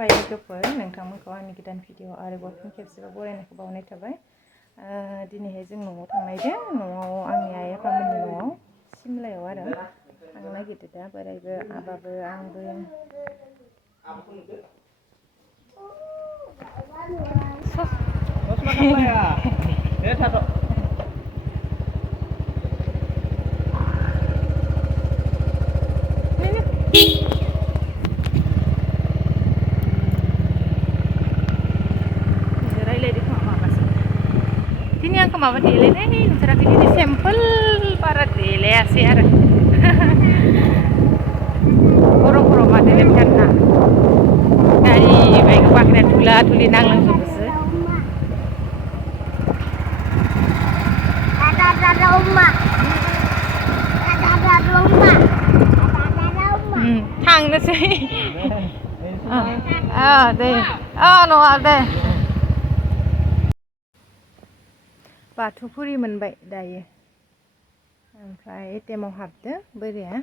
खुलुमबाय लोगोफोर नोंथांमोनखौ आंनि गोदान भिडिअ आरोबाव फिन खेबसेबाव बरायनायखौ बावनाय थाबाय दिनैहाय जों न'आव थांनायदो न'आव आंनि आइ आफामोननि न'आव सिमलायाव आरो थांनो नागिरदो दा बोरायबो आबाबो आंबो Ini yang kemana delay nih, misalnya ini sampel para delay sih ada. Orang-orang mah delay karena dari baik pakai tuli nang langsung besi. Ada rumah. Thang nó sih. Deh. No ada. बाथौफुरि मोनबाय दायो ओमफ्राय एटिएमाव हाबदो बोरिया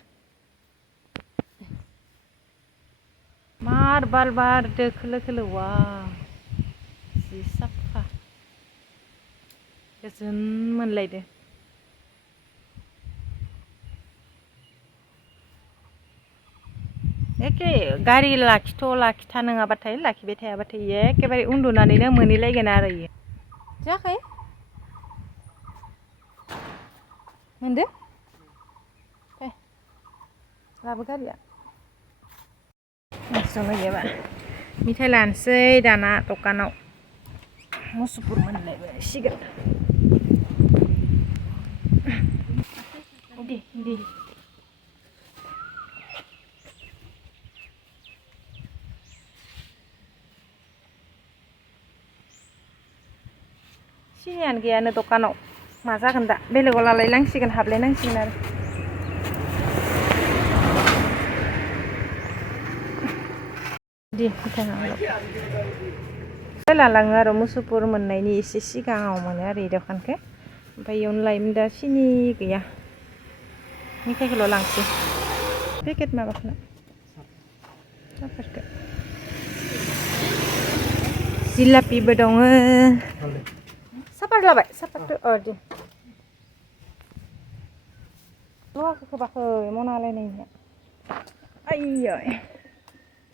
मार बार बारदो खोलो खोलो वा जि साफा गोजोन मोनलायदो एखे गारि लाखिथा नङाबाथाय लाखिबाय थायाबाथाय एखेबारे उन्दुनानैनो मोनहैलायगोन आरो इयो जायाखै मोनदो फै लाबो गारिया नोंसोरनो गैयाबा मिथाइ लानोसै दाना दखानाव मुसुफुर मोनलायबायसिगोन दे सिनियानो गैयानो दखानाव मा जागोन दा बेलेगाव लालायलांसिगोन हाबलायनांसिगोन आरो दे लालाङो आरो मुसुफुर मोननायनि एसे सिगाङाव मोनो आरो ई दखानखौ ओमफ्राय इयावनो लायोमोन दा सिनि गैया मिथाइखौल' लांसै पेकेट माबाखौ सापातखौ जिलापिबो दङ सापात लाबाय सापातखौ दे लहाखौ खोबाखै मना लायनायनिया आइयै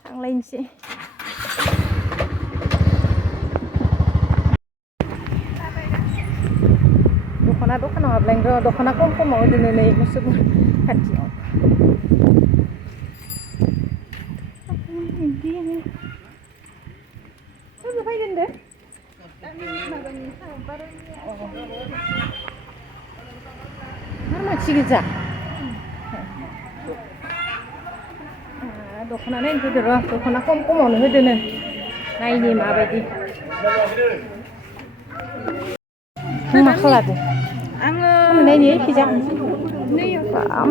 थांलायनोसै दखानाव हाबलायनो र' दख'ना खमाव होदोनो नै मुसुफुर खाथियाव सोरबो फैगोन दे मानसि गोजा दख'ना नायनो फैदो र' दख'ना खमावनो होदोनो नायनि माबायदि नों मा खालामदों आङो नायनि खिजा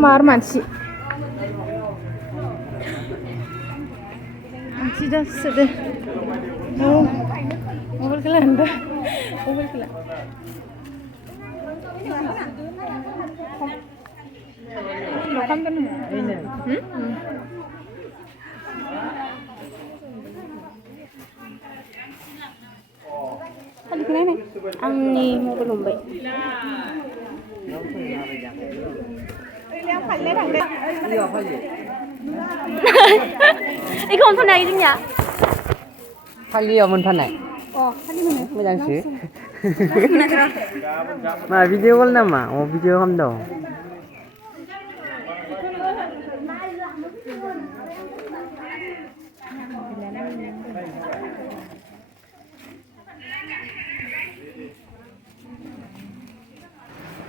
मार मानसि जासोदो मबाइलखौ लानोबा मबाइलखौ ला आंनि मबाइल हमबाय इखौ मोनफानाय जोंनिया फालियाव मोनफानाय फालि मोनो मोजांसो मा भिडिअ कल नामा भिडिअ खालामदों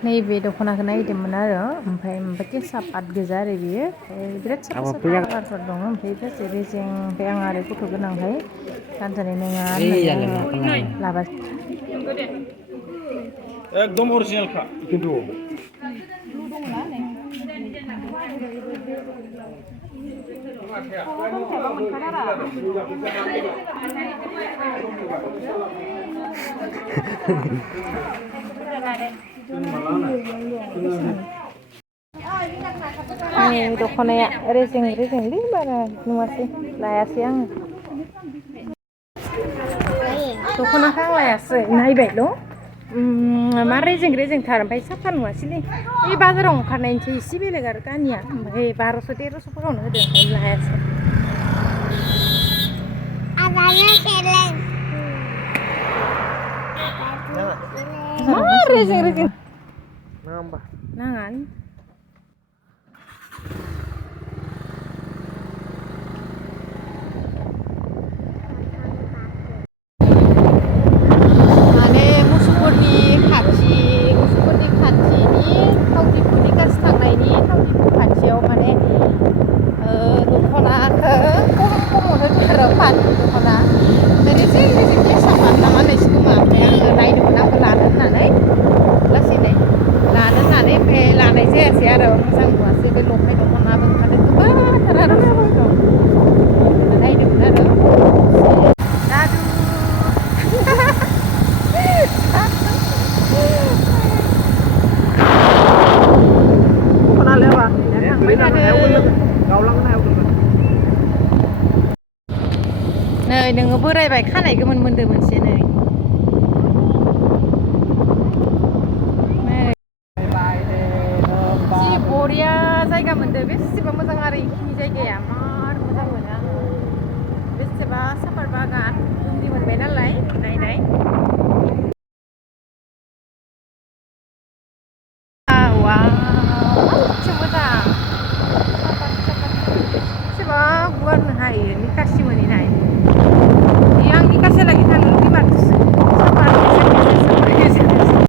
नैबे दख'नाखौ नायदोंमोन आरो ओमफ्राय केसा पाट गोजा आरो बियो बिराद साफा साफा कालारफोर दङ ओमफ्राय गासै रेजें ओमफ्राय आं आरो गथ' गोनांहाय गानजानाय नङा होननानै लाबा एकदम अरिजिनेलखा खिन्थु दख'नाया रेजें रेजेंलै बारा नुवासै लायासै आङो दख'नाखौ आं लायासै नायबायल' मा रेजें रेजेंथार ओमफ्राय साफा नुवासैलै बे बाजाराव ओंखारनायनिसै एसे बेलेग आरो गानिया ओमफ्राय 1200 1300फोरावनो होदों ओंखायनो लायासै मा रेजें रेजें नाङा होमबा नाङा माने मुसुलफोरनि खाथिनि थावदिपुनि गासै थांनायनि थावदिपु खाथियाव माने दख'नाखौ खमावनो आरो पाटनि दख'ना रेजें रेजें केसाव बानायना होनायसो खोमा ओमफ्राय आङो नायदोंमोन आंबो लानो होननानै लासैनो लानो होननानै ओमफ्राय लानाय जायासै आरो मोजां नुवासै बे लंपेन्ट दख'नाबो ओंखारदों गोबांथार आरो नायदोंमोन आरो दादु दख'ना लायाबा थांबाय थादों गावलांनो हायाव नै नोङो बोरायबाय खानाय गोमोन मोनदो मोनसे नै जि बरिया जायगा मोनदो बेसेबा मोजां आरो इखिनि जायगाया मार मोजां मोनो आङो बेसेबा सापात बागान दुमनि मोनबाय नालाय नायनाय वाव मासे मोजां सापात बेसेबा गुवार नोहाय निकासि